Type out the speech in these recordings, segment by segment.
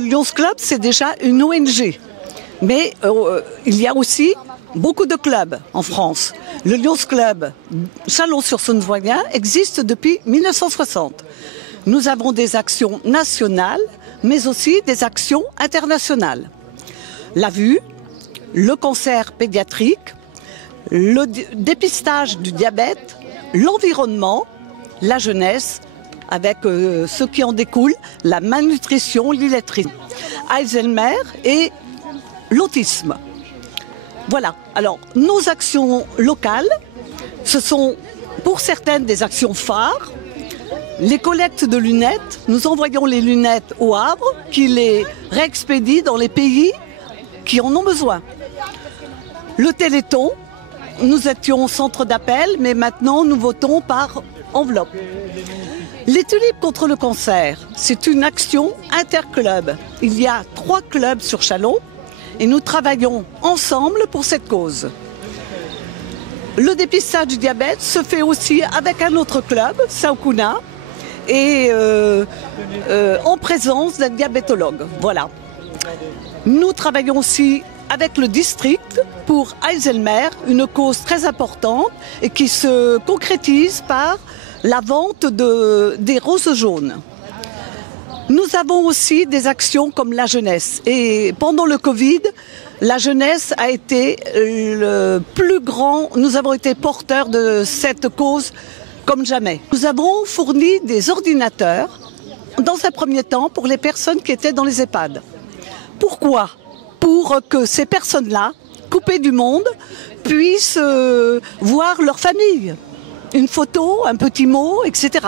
Lions Club, c'est déjà une ONG, mais il y a aussi beaucoup de clubs en France. Le Lions Club Chalon-sur-Saône-Voyant existe depuis 1960. Nous avons des actions nationales, mais aussi des actions internationales. La vue, le cancer pédiatrique, le dépistage du diabète, l'environnement, la jeunesse, avec ce qui en découle, la malnutrition, l'illettrisme, Alzheimer et l'autisme. Voilà. Alors, nos actions locales, ce sont pour certaines des actions phares. Les collectes de lunettes, nous envoyons les lunettes au Havre, qui les réexpédie dans les pays qui en ont besoin. Le Téléthon, nous étions au centre d'appel, mais maintenant nous votons par enveloppe. Les tulipes contre le cancer, c'est une action interclub. Il y a 3 clubs sur Chalon et nous travaillons ensemble pour cette cause. Le dépistage du diabète se fait aussi avec un autre club, Saukuna, et en présence d'un diabétologue. Voilà. Nous travaillons aussi avec le district pour Alzheimer, une cause très importante et qui se concrétise par la vente des roses jaunes. Nous avons aussi des actions comme la jeunesse. Et pendant le Covid, la jeunesse a été le plus grand. Nous avons été porteurs de cette cause comme jamais. Nous avons fourni des ordinateurs, dans un premier temps, pour les personnes qui étaient dans les EHPAD. Pourquoi ? Pour que ces personnes-là, coupées du monde, puissent voir leur famille. Une photo, un petit mot, etc.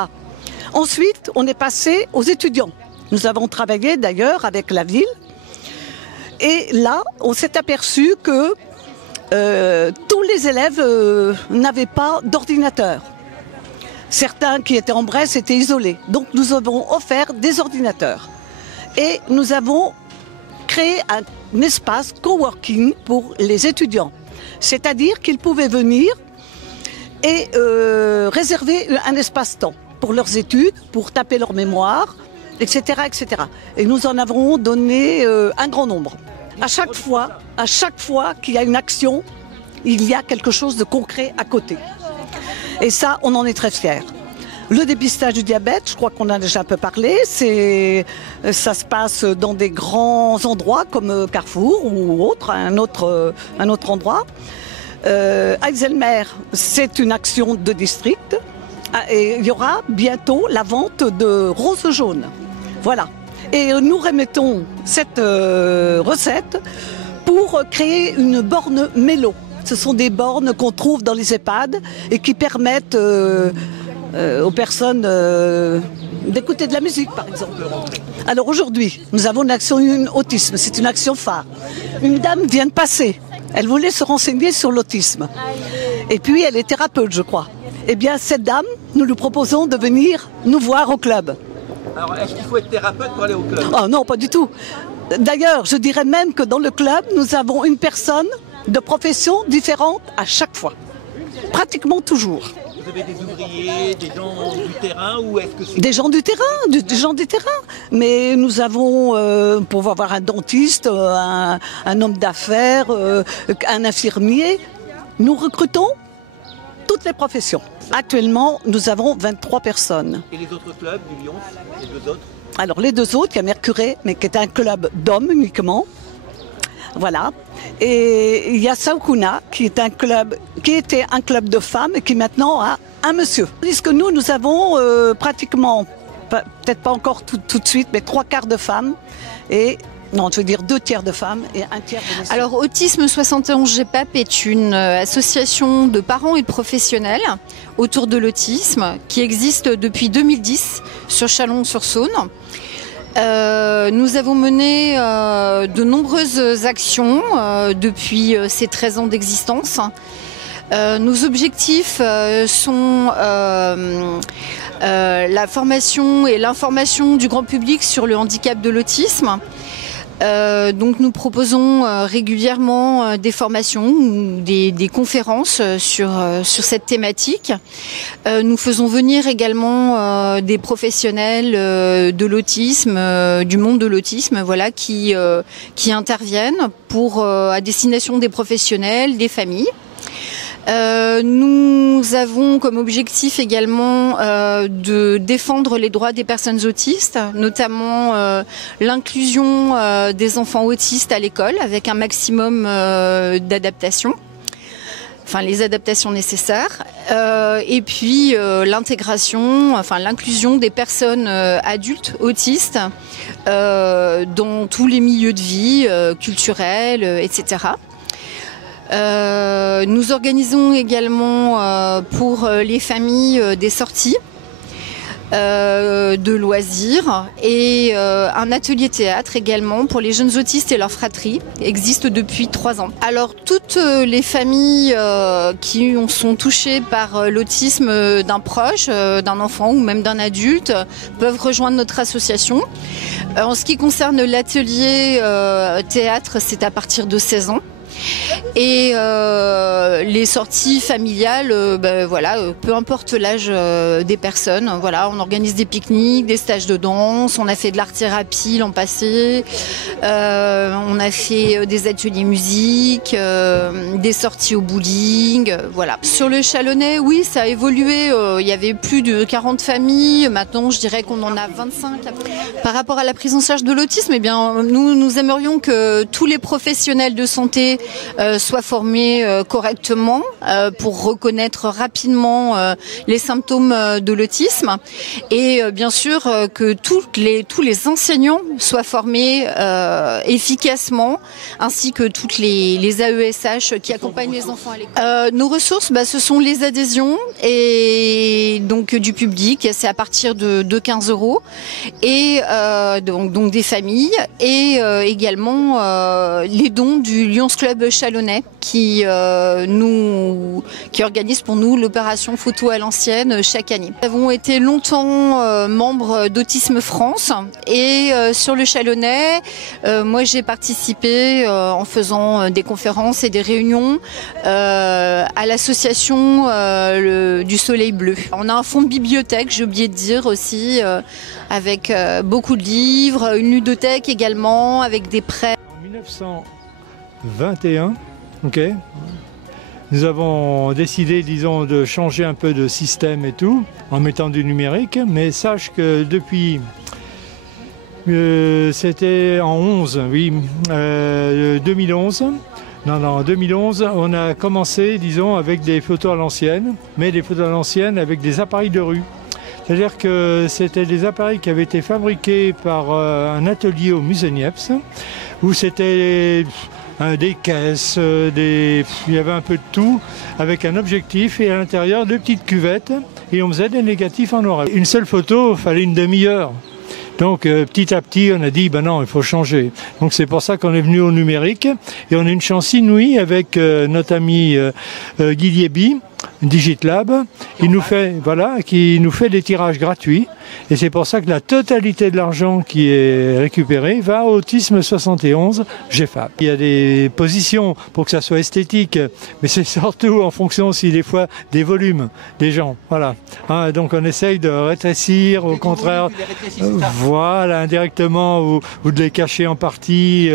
Ensuite, on est passé aux étudiants. Nous avons travaillé d'ailleurs avec la ville. Et là, on s'est aperçu que tous les élèves n'avaient pas d'ordinateur. Certains qui étaient en Bresse étaient isolés. Donc nous avons offert des ordinateurs. Et nous avons créé un espace coworking pour les étudiants. C'est-à-dire qu'ils pouvaient venir et réserver un espace-temps pour leurs études, pour taper leur mémoire, etc., etc. Et nous en avons donné un grand nombre. À chaque fois qu'il y a une action, il y a quelque chose de concret à côté. Et ça, on en est très fiers. Le dépistage du diabète, je crois qu'on en a déjà un peu parlé, ça se passe dans des grands endroits comme Carrefour ou autre, un autre endroit. Alzheimer, c'est une action de district et il y aura bientôt la vente de roses jaunes. Voilà. Et nous remettons cette recette pour créer une borne mélo. Ce sont des bornes qu'on trouve dans les EHPAD et qui permettent aux personnes d'écouter de la musique, par exemple. Alors aujourd'hui, nous avons une action autisme, c'est une action phare. Une dame vient de passer. Elle voulait se renseigner sur l'autisme. Et puis, elle est thérapeute, je crois. Eh bien, cette dame, nous lui proposons de venir nous voir au club. Alors, est-ce qu'il faut être thérapeute pour aller au club? Oh non, pas du tout. D'ailleurs, je dirais même que dans le club, nous avons une personne de profession différente à chaque fois. Pratiquement toujours. Vous avez des ouvriers, des gens du terrain ou est-ce que c'est... Des gens du terrain, des gens du terrain. Mais nous avons, pour avoir un dentiste, un homme d'affaires, un infirmier, nous recrutons toutes les professions. Actuellement, nous avons 23 personnes. Et les autres clubs du Lions, les 2 autres? Alors les 2 autres, il y a Mercuré, mais qui est un club d'hommes uniquement. Voilà. Et il y a Saukuna, qui était un club de femmes et qui maintenant a un monsieur. Tandis que nous avons pratiquement, peut-être pas encore tout de suite, mais 3/4 de femmes et... Non, je veux dire 2 tiers de femmes et 1 tiers de messieurs. Alors, Autisme 71 GPAP est une association de parents et de professionnels autour de l'autisme qui existe depuis 2010 sur Chalon-sur-Saône. Nous avons mené de nombreuses actions depuis ces 13 ans d'existence. Nos objectifs sont la formation et l'information du grand public sur le handicap de l'autisme. Donc nous proposons régulièrement des formations ou des conférences sur cette thématique. Nous faisons venir également des professionnels de l'autisme, du monde de l'autisme, voilà, qui interviennent à destination des professionnels, des familles. Nous avons comme objectif également de défendre les droits des personnes autistes, notamment l'inclusion des enfants autistes à l'école avec un maximum d'adaptations, enfin les adaptations nécessaires, et puis l'intégration, enfin l'inclusion des personnes adultes autistes dans tous les milieux de vie, culturels, etc. Nous organisons également pour les familles des sorties de loisirs et un atelier théâtre également pour les jeunes autistes et leurs fratries, existe depuis 3 ans. Alors toutes les familles qui sont touchées par l'autisme d'un proche, d'un enfant ou même d'un adulte peuvent rejoindre notre association. En ce qui concerne l'atelier théâtre, c'est à partir de 16 ans. Et les sorties familiales, voilà, peu importe l'âge des personnes, voilà, on organise des pique-niques, des stages de danse, on a fait de l'art-thérapie l'an passé, on a fait des ateliers musique, des sorties au bowling, voilà. Sur le Chalonnais, oui, ça a évolué, il y avait plus de 40 familles, maintenant je dirais qu'on en a 25. Par rapport à la prise en charge de l'autisme, eh bien, nous aimerions que tous les professionnels de santé soient formés correctement pour reconnaître rapidement les symptômes de l'autisme et bien sûr que tous les enseignants soient formés efficacement ainsi que toutes les AESH qui accompagnent les enfants à l'école. Nos ressources, ce sont les adhésions et donc du public, c'est à partir de 15 € et donc des familles et également les dons du Lions Club Chalonnais qui organise pour nous l'opération photo à l'ancienne chaque année. Nous avons été longtemps membres d'Autisme France et sur le Chalonnais, moi j'ai participé en faisant des conférences et des réunions à l'association du Soleil Bleu. On a un fonds de bibliothèque, j'ai oublié de dire aussi, avec beaucoup de livres, une ludothèque également, avec des prêts. En 1921, nous avons décidé, disons, de changer un peu de système et tout, en mettant du numérique, mais sache que depuis, c'était en 2011, en 2011, on a commencé, disons, avec des photos à l'ancienne, mais des photos à l'ancienne avec des appareils de rue. C'est-à-dire que c'était des appareils qui avaient été fabriqués par un atelier au musée Niepce, où c'était des caisses, il y avait un peu de tout, avec un objectif et à l'intérieur 2 petites cuvettes, et on faisait des négatifs en noir. Une seule photo, il fallait une demi-heure. Donc petit à petit, on a dit, non, il faut changer. Donc c'est pour ça qu'on est venu au numérique, et on a une chance inouïe avec notre ami Guy Lieby, Digitlab, qui nous fait des tirages gratuits. Et c'est pour ça que la totalité de l'argent qui est récupéré va à Autisme 71 GFAP. Il y a des positions pour que ça soit esthétique, mais c'est surtout en fonction aussi des fois des volumes des gens. Voilà. Donc on essaye de rétrécir, au contraire, voilà, indirectement ou de les cacher en partie,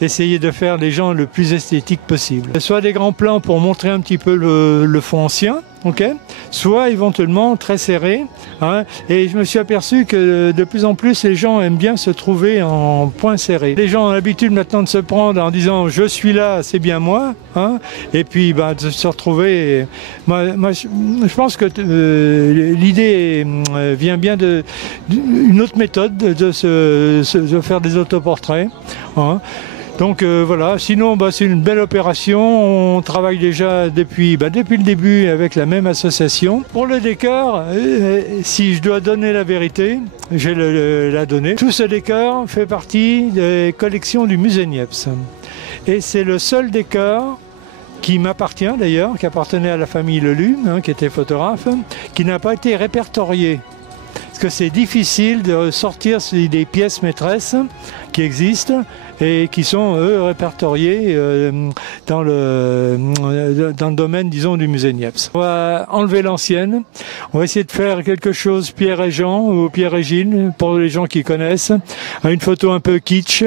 essayer de faire les gens le plus esthétique possible. Soit des grands plans pour montrer un petit peu le fond ancien, soit éventuellement très serré. Et je me suis aperçu que de plus en plus les gens aiment bien se trouver en point serré. Les gens ont l'habitude maintenant de se prendre en disant je suis là, c'est bien moi, et puis de se retrouver. Moi, je pense que l'idée vient bien d'une autre méthode de faire des autoportraits. Donc voilà, sinon c'est une belle opération, on travaille déjà depuis le début avec la même association. Pour le décor, si je dois donner la vérité, je vais la donner. Tout ce décor fait partie des collections du musée Niepce. Et c'est le seul décor qui m'appartient d'ailleurs, qui appartenait à la famille Lelu, qui était photographe, qui n'a pas été répertorié. Parce que c'est difficile de sortir des pièces maîtresses qui existent et qui sont, eux, répertoriés dans le domaine, disons, du musée Niepce. On va enlever l'ancienne, on va essayer de faire quelque chose Pierre et Jean, ou Pierre et Gilles, pour les gens qui connaissent, une photo un peu kitsch,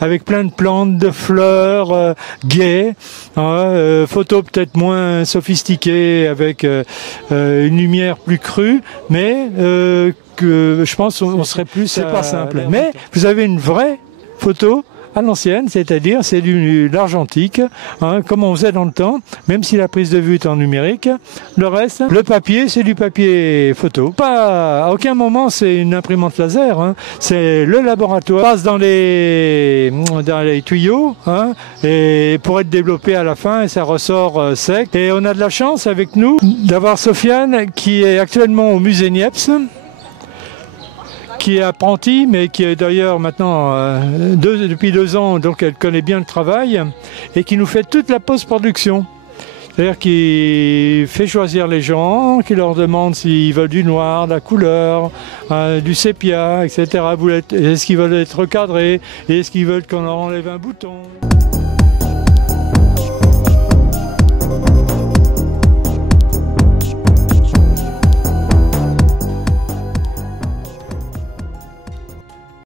avec plein de plantes, de fleurs, gaies, photo peut-être moins sophistiquée, avec une lumière plus crue, mais que je pense qu'on serait plus... C'est pas simple. Mais vous avez une vraie photo à l'ancienne, c'est-à-dire c'est de l'argentique, comme on faisait dans le temps, même si la prise de vue est en numérique. Le reste, le papier, c'est du papier photo. À aucun moment c'est une imprimante laser, c'est le laboratoire, passe dans les tuyaux, et pour être développé à la fin, et ça ressort sec. Et on a de la chance avec nous d'avoir Sofiane qui est actuellement au musée Niepce, qui est apprentie, mais qui est d'ailleurs maintenant depuis 2 ans, donc elle connaît bien le travail, et qui nous fait toute la post-production. C'est-à-dire qu'il fait choisir les gens, qui leur demande s'ils veulent du noir, de la couleur, du sépia, etc. Est-ce qu'ils veulent être recadrés, est-ce qu'ils veulent qu'on leur enlève un bouton.